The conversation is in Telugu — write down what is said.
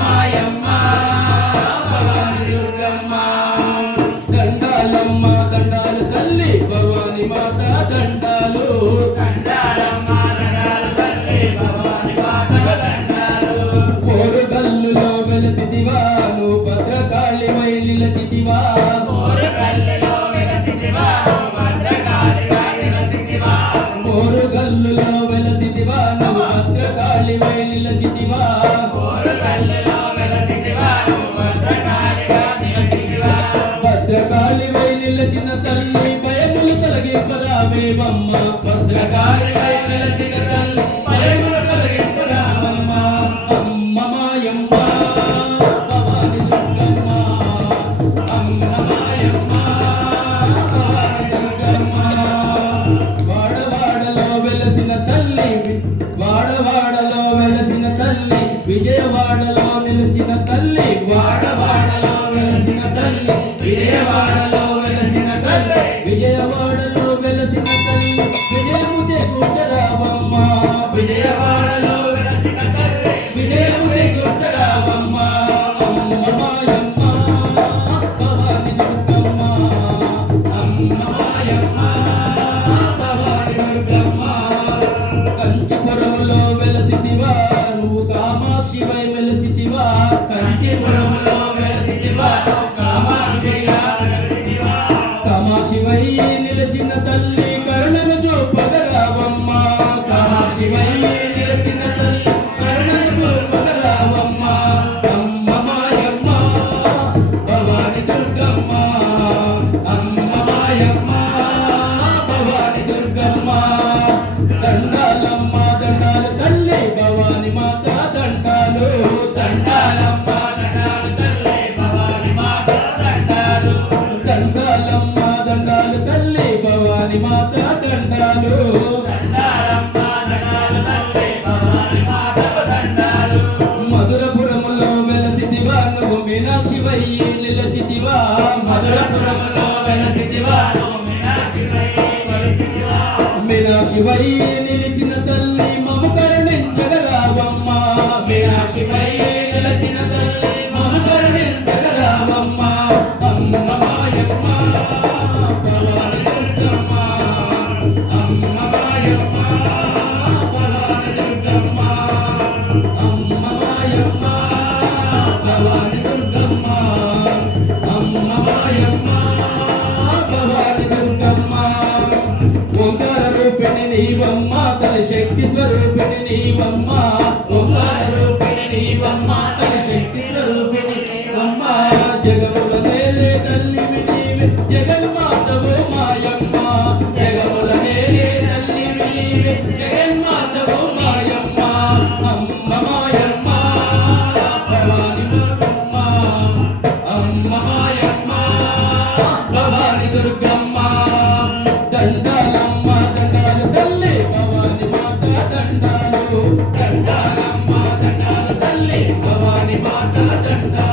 మాయమ్మ భవాని దుర్గమ్మ దండాలమ్మ దండాలు తల్లి భవాని మాత దండాలు దండాలమ్మ దండాలు తల్లి భవాని మాత దండాలు కోరుగల్లులో వెలసిదివా నువ్వు భద్రకాళివై నిలచితివా కోరుగల్లులో వెలసిదివా భద్రకాళివై నిలచితివా కోరుగల్లులో వెలసిదివా నువ్వు భద్రకాళివై నిలచితివా కోరుగల్లులో వెలసిదివా నువ్వు భద్రకాళివై నిలచితివా భద్రకాళివై నిలచిన తల్లి భయములు తొలగింపరావేమమ్మ భద్రకాళివై నిలచిన తల్లి భయములు తొలగింపరావమ్మ అమ్మ మాయమ్మ భవాని దుర్గమ్మ అమ్మ మాయమ్మ భవాని దుర్గమ్మ వాడవాడలో వెలసిన తల్లి వాడవాడలో వెలసిన తల్లి విజయవాడలో నిలిచిన తల్లి వాడవాడలో వెలసిన తల్లి విజయవాడలో వెలసిన తల్లి విజయవాడలో వెలసిన తల్లి విజయము చేకూర్చరావమ్మ విజయవాడలో వెలసిన తల్లి విజయము చేకూర్చరావమ్మ అమ్మ మాయమ్మ భవాని దుర్గమ్మ అమ్మ మాయమ్మ భవాని దుర్గమ్మ కంచిపురములో వెలసితివా నువ్వు కామాక్షివై వెలసితివా కంచిపురములో వెలసితివా నువ్వు కామాక్షిగా వెలసితివా కామాక్షివై నిలచిన తల్లి కరుణను చూపగరావమ్మ కామాక్షివై నిలచిన తల్లి కరుణను చూపగరావమ్మ అమ్మ మాయమ్మ భవాని దుర్గమ్మ అమ్మ మాయమ్మ భవాని దుర్గమ్మ దండాలమ్మ దండాలు తల్లి భవాని మాత దండాలు దండాలమ్మ దండాలు తల్లి భవాని మాత దండాలు దండాలమ్మ దండాలు తల్లి భవాని మాత దండాలు దండాలమ్మ దండాలు తల్లి భవాని మాత దండాలు మధురపురములో వెలసిదివా నువ్వు మీనాక్షివై నిలచితివా మధురపురములో వెలసిదివా నువ్వు మీనాక్షివై వెలసితివా మీనాక్షివై నిలిచిన తల్లి మము కరుణించగరావమ్మ మీనాక్షివై నిలిచిన తల్లి మము కరుణించగరావమ్మ అమ్మ మాయమ్మ భవాని దుర్గమ్మ అమ్మ మాయమ్మ భవాని దుర్గమ్మ అమ్మ మాయమ్మ భవాని దుర్గమ్మ అమ్మ మాయమ్మ భవాని దుర్గమ్మ ఓంకార రూపిణి నీవమ్మ తల్లి శక్తి స్వరూపిణి నీవమ్మ ఓంకార రూపిణి నీవమ్మ తల్లి శక్తి స్వరూపిణి నీవమ్మ జగముల నేలే తల్లివి నీవే జగన్మాతవు మాయమ్మ జగముల నేలే తల్లివి నీవే జగన్మాతవు మాయమ్మ అమ్మ మాయమ్మ భవాని దుర్గమ్మ అమ్మ మాయమ్మ భవాని దుర్గమ్మ దండాలమ్మ దండాలు తల్లి భవాని మాత దండాలు దండాలమ్మ దండాలు తల్లి భవాని మాత దండాలు